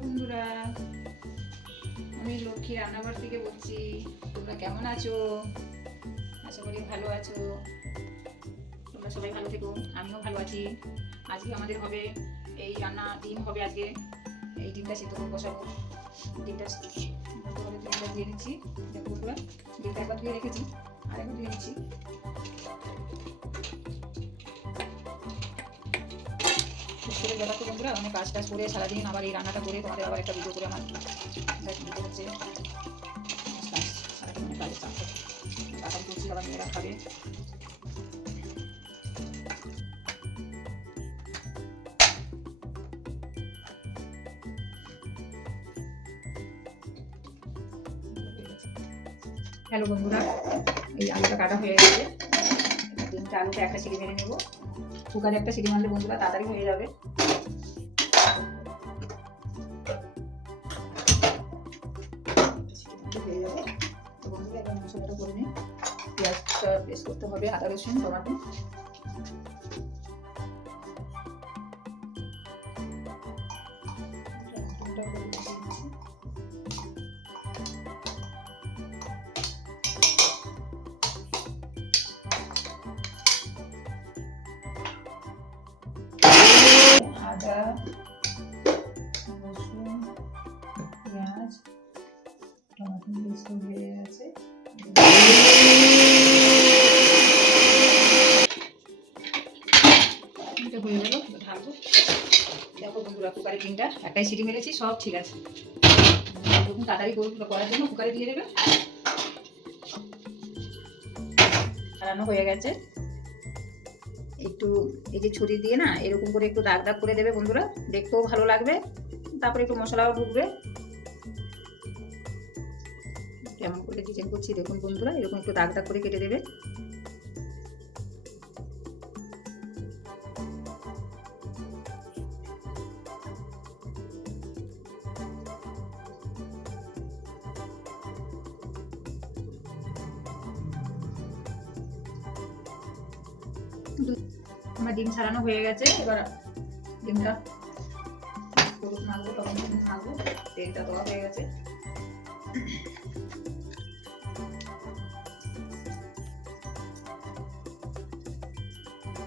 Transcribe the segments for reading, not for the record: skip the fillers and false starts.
বন্ধুরা, আমি লক্ষ্মী রান্নাঘর থেকে বলছি। তোমরা কেমন আছো? আশা করি ভালো আছো। তোমরা সবাই ভালো থেকো, আমিও ভালো আছি। আজকে আমাদের হবে এই রান্না, ডিম হবে আজকে। এই ডিমটা সিদ্ধ করে বসাবো। ডিমটা দিয়ে নিচ্ছি। দেখো বন্ধুরা, ডিমটা একবার ধুয়ে রেখেছি, আর একবার ধুয়ে নিচ্ছি। দেখো বন্ধুরা, অনেক কাজ টাজ করে সারাদিন আবার এই রান্নাটা করে তোমাদের আবার একটা ভিডিও করে আমার দিতে হচ্ছে। সারাদিন অনেক কাজের চাপ কাটাই করছি, আবার মেয়েরা খাবে। হ্যালো বন্ধুরা, এই আলুটা কাটা হয়ে গেছে। ডিমটা আলুটা একটা সিটি মেরে নেবো। কুকারে একটা সিটি মারলে বন্ধুরা তাড়াতাড়ি হয়ে যাবে। হয়ে যাবে তো বন্ধুরা, এবার মশলাটা করে নিই। পেঁয়াজটা পেস্ট করতে হবে, আদা রসুন টমেটো। আদা রসুন পেঁয়াজ টমেটো পেস্ট হয়ে গেছে। হয়ে গেল, ঢালবো। দেখো বন্ধুরা, কুকারে ডিমটা একটাই সিটি মেরেছি, সব ঠিক আছে। এরকম তাড়াতাড়ি করার জন্য কুকারে দিয়ে দেবে। রান্না হয়ে গেছে। একটু এই যে ছুরি দিয়ে না এরকম করে একটু দাগ দাগ করে দেবে বন্ধুরা, দেখতেও ভালো লাগবে। তারপরে একটু মশলাও ঢুকবে। কেমন করে ডিজাইন করছি দেখুন বন্ধুরা, এরকম একটু দাগ দাগ করে কেটে দেবে। আমার ডিম ছাড়ানো হয়ে গেছে। এবার ডিমটা হলুদ মাখবো, তখন মাখবো। তেলটা দেওয়া হয়ে গেছে।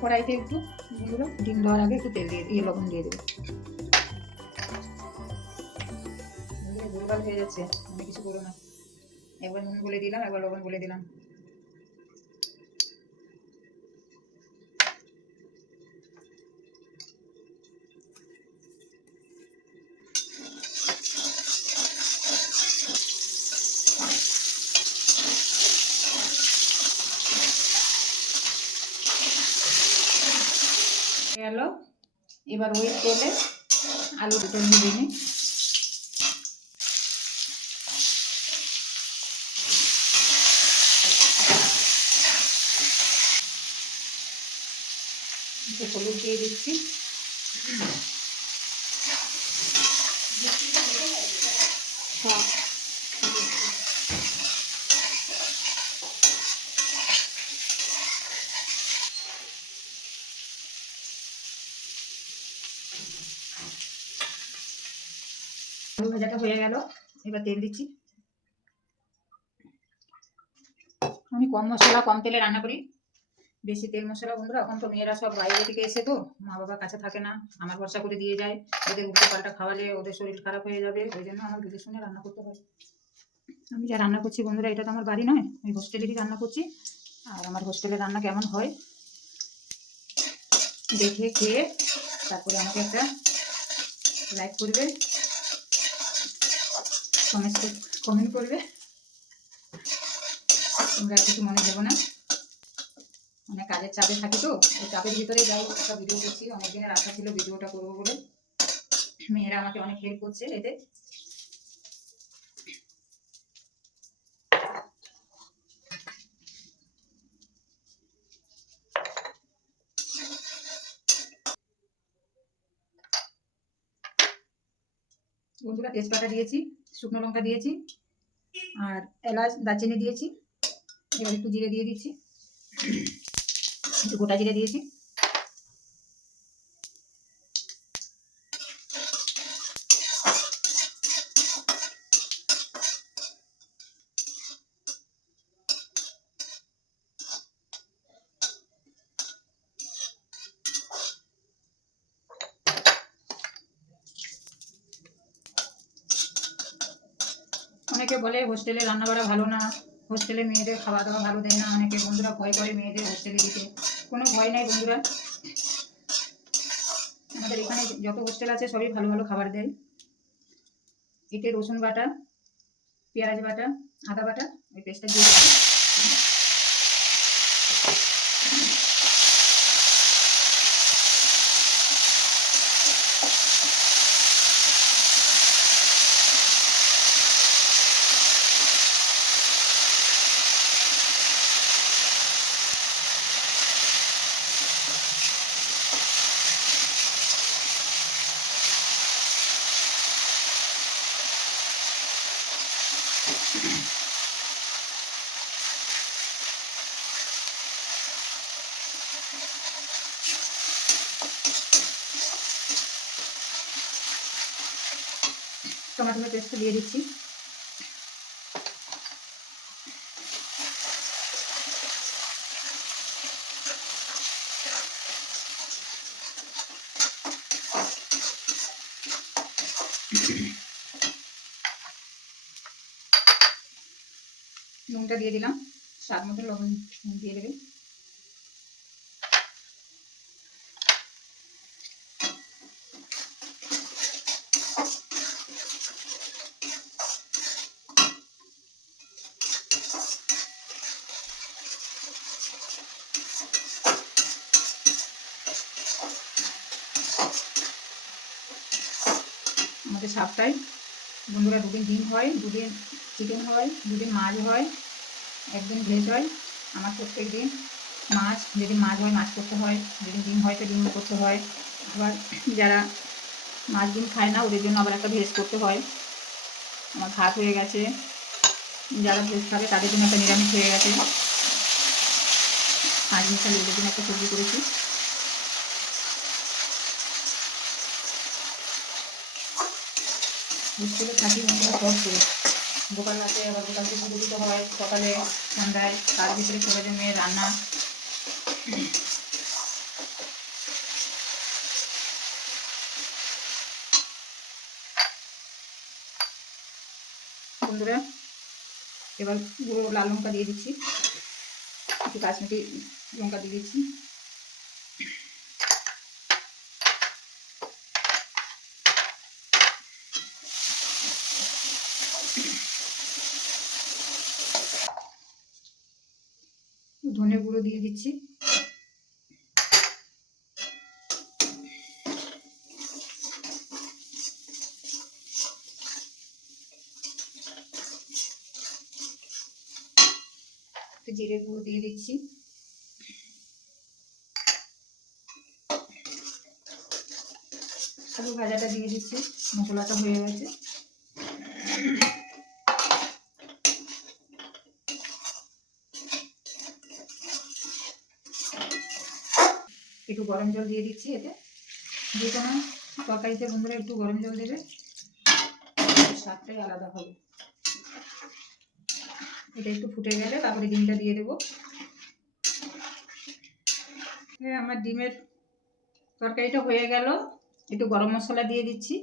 কড়াইতে একটু বন্ধুরা ডিম দেওয়ার আগে একটু তেল দিয়ে লবণ দিয়ে দেবে। ভুলভাল হয়ে যাচ্ছে, অনেক কিছু করো না। একবার নুন বলে দিলাম, একবার লবণ বলে দিলাম। গেল। এবার ওই তেলে আলু দুটো ভেজে নিই। হলুদ দিয়ে দিচ্ছি। আলু ভাজাটা হয়ে গেল। এবার তেল দিচ্ছি। আমি কম মশলা কম তেলে রান্না করি, বেশি তেল মশলা বন্ধুরা। এখন তো মেয়েরা সব বাইরে থেকে এসে, তো মা বাবা কাছে থাকে না, আমার ভরসা করে দিয়ে যায়। ওদের উল্টো পাল্টা খাওয়ালে ওদের শরীর খারাপ হয়ে যাবে, ওই জন্য আমার বুঝে শুনে রান্না করতে হয়। আমি যা রান্না করছি বন্ধুরা, এটা তো আমার বাড়ি নয়, আমি হোস্টেলেরই রান্না করছি। আর আমার হোস্টেলের রান্না কেমন হয় দেখে খেয়ে তারপরে আমাকে একটা লাইক করবে, কমেন্ট করবে। তোমরা কিছু মনে দেবো না, অনেক কাজের চাপে থাকি, তো ওই চাপের ভিতরে যাই একটা ভিডিও করছি। অনেকদিনের আশা ছিল ভিডিওটা করবো বলে, মেয়েরা আমাকে অনেক হেল্প করছে এতে। বন্ধুরা, তেজপাতা দিয়েছি, শুকনো লঙ্কা দিয়েছি, আর এলাচ দারচিনি দিয়েছি। এবার একটু জিরে দিয়ে দিচ্ছি, একটু গোটা জিরে দিয়েছি। অনেকে বলে হোস্টেলে রান্না বাড়া ভালো না, হোস্টেলে মেয়েদের খাওয়া দাওয়া ভালো দেয় না, অনেকে বন্ধুরা ভয় করে মেয়েদের হোস্টেলে দিতে। কোনো ভয় নাই বন্ধুরা, আমাদের এখানে যত হোস্টেল আছে সবই ভালো ভালো খাবার দেয়। এতে রসুন বাটা, পেঁয়াজ বাটা, আদা বাটা, ওই পেস্টটা দিয়ে দিচ্ছি। টমেটোর পেস্টটা দিয়ে দিচ্ছি। নুনটা দিয়ে দিলাম, স্বাদ মতো লবণ দিয়ে দেবে। আমাদের সপ্তাহে বন্ধুরা দুদিন ডিম হয়, দুদিন চিকেন হয়, দুদিন মাছ হয়, একদিন ভেজ হয়। আমার প্রত্যেক দিন মাছ, যেদিন মাছ হয় মাছ করতে হয়, যেদিন ডিম হয় তো ডিম করতে হয়। আবার যারা মাছ ডিম খায় না ওদের জন্য আবার একটা ভেজ করতে হয়। আমার ভাত হয়ে গেছে, যারা ভেজ খাবে তাদের জন্য একটা নিরামিষ হয়ে গেছে। মাছ মিশালি ওদের জন্য একটা সবজি করেছি। হোস্টেলে থাকি বন্ধুরা সব করে গোপাল রাতে, আবার গোপালকে পুজো দিতে হয় সকালে সন্ধ্যায়, তার ভিতরে ছোটো মেয়ের রান্না। বন্ধুরা এবার গুঁড়ো লাল লঙ্কা দিয়ে দিচ্ছি, একটু কাশ্মীরি লঙ্কা দিয়ে দিচ্ছি। ধনে গুঁড়ো দিয়ে দিচ্ছি। জিরে গুঁড়ো দিয়ে দিচ্ছি। আলু ভাজাটা দিয়ে দিচ্ছি, মশলাটা হয়ে গেছে। একটু গরম জল দিয়ে দিচ্ছি। এতে যে কোনো তরকারিতে বন্ধুরা একটু গরম জল দেবে, স্বাদটাই আলাদা হবে। এটা একটু ফুটে গেলে তারপরে ডিমটা দিয়ে দেবো। আমার ডিমের তরকারিটা হয়ে গেল। একটু গরম মশলা দিয়ে দিচ্ছি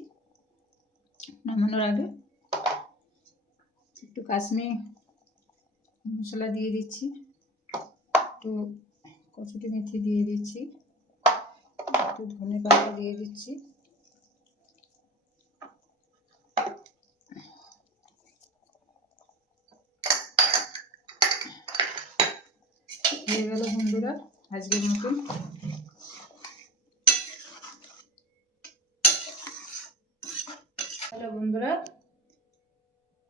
নামানোর আগে, একটু কাশ্মীরি মশলা দিয়ে দিচ্ছি, একটু কচুরি মেথি দিয়ে দিচ্ছি, একটু ধনে পাতা দিয়ে দিচ্ছি। হয়ে গেল বন্ধুরা আজকের মতন। হ্যালো বন্ধুরা,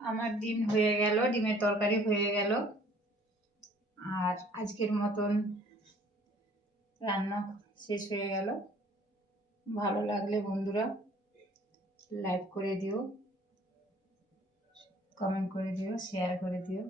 আমার ডিম হয়ে গেল, ডিমের তরকারি হয়ে গেল। আর আজকের মতন রান্না শেষ হয়ে গেল। ভালো লাগলে বন্ধুরা লাইক করে দিও, কমেন্ট করে দিও, শেয়ার করে দিও।